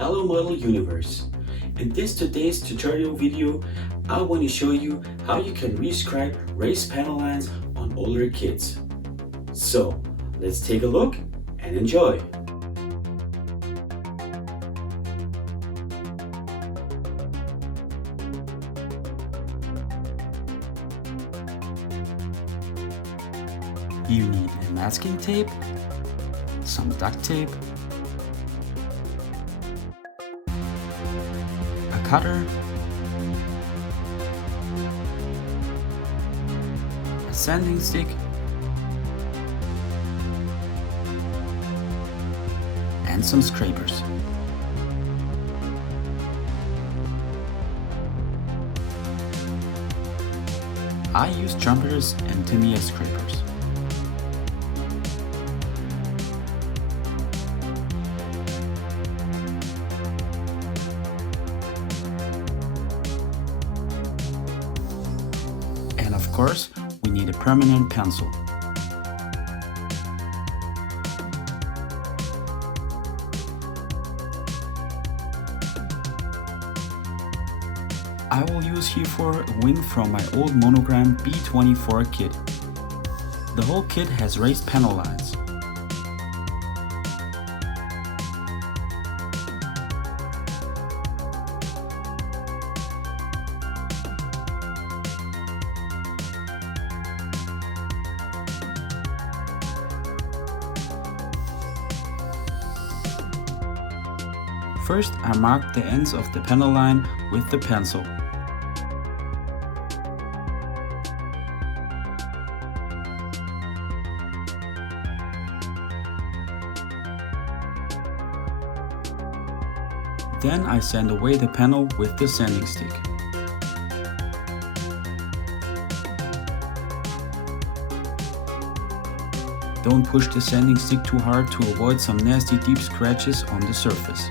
Hello Model Universe. In today's tutorial video, I want to show you how you can rescribe raised panel lines on older kits. So let's take a look and enjoy. You need a masking tape, some duct tape, a cutter, a sanding stick, and some scrapers. I use Trumpeters and Tamiya scrapers. And of course, we need a permanent pencil. I will use here for a wing from my old monogram B24 kit. The whole kit has raised panel lines. First, I marked the ends of the panel line with the pencil. Then I sand away the panel with the sanding stick. Don't push the sanding stick too hard to avoid some nasty deep scratches on the surface.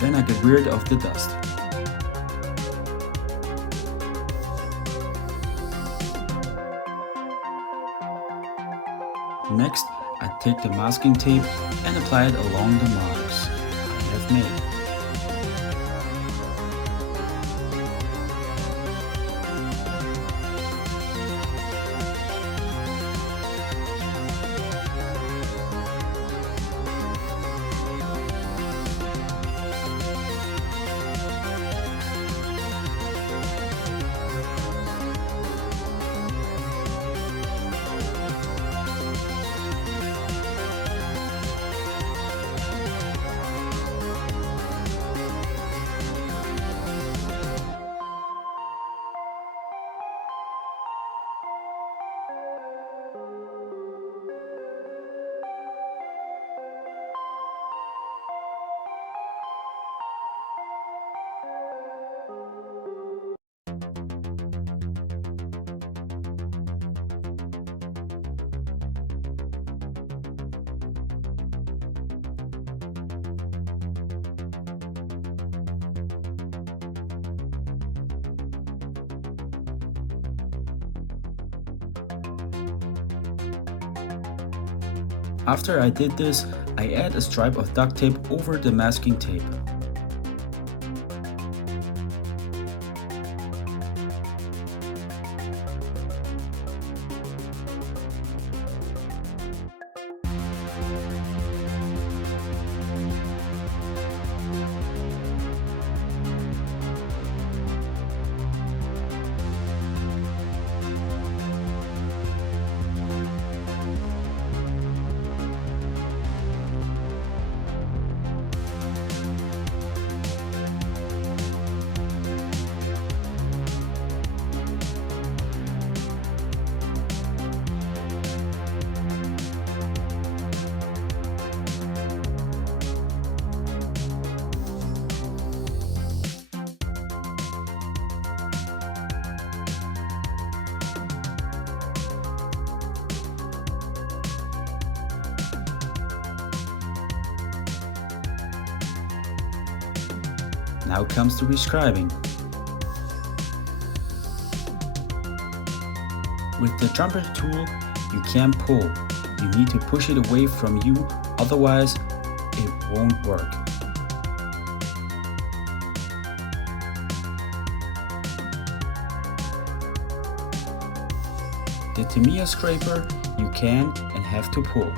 Then I get rid of the dust. Next, I take the masking tape and apply it along the marks I have made. After I did this, I add a stripe of duct tape over the masking tape. Now comes the rescribing. With the Trumpeter tool, you can't pull. You need to push it away from you, otherwise it won't work. The Tamiya scraper, you can and have to pull.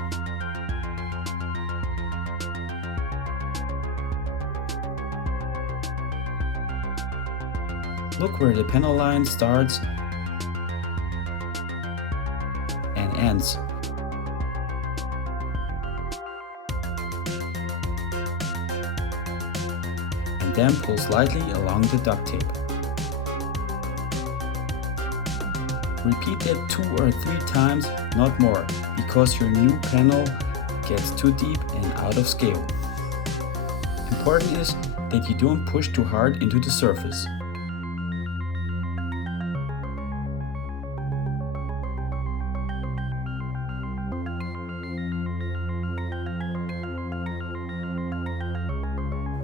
Look where the panel line starts and ends. And then pull slightly along the duct tape. Repeat that 2 or 3 times, not more, because your new panel gets too deep and out of scale. Important is that you don't push too hard into the surface.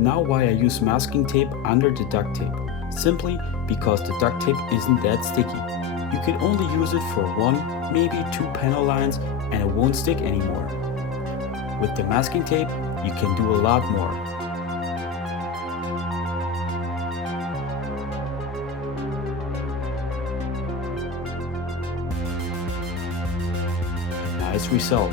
Now why I use masking tape under the duct tape? Simply because the duct tape isn't that sticky. You can only use it for 1, maybe 2 panel lines and it won't stick anymore. With the masking tape, you can do a lot more. A nice result.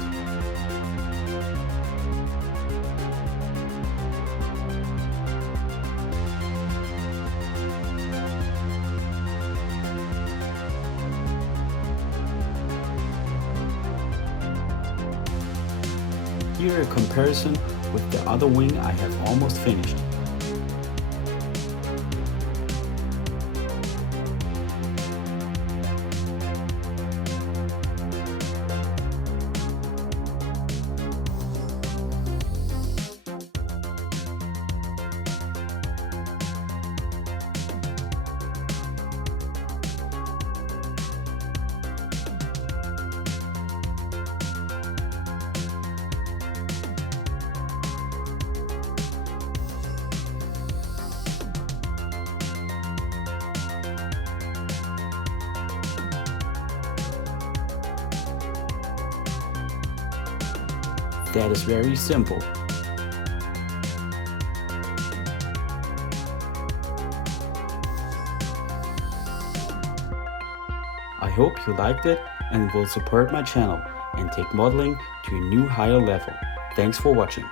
Here a comparison with the other wing I have almost finished. That is very simple. I hope you liked it and will support my channel and take modeling to a new higher level. Thanks for watching.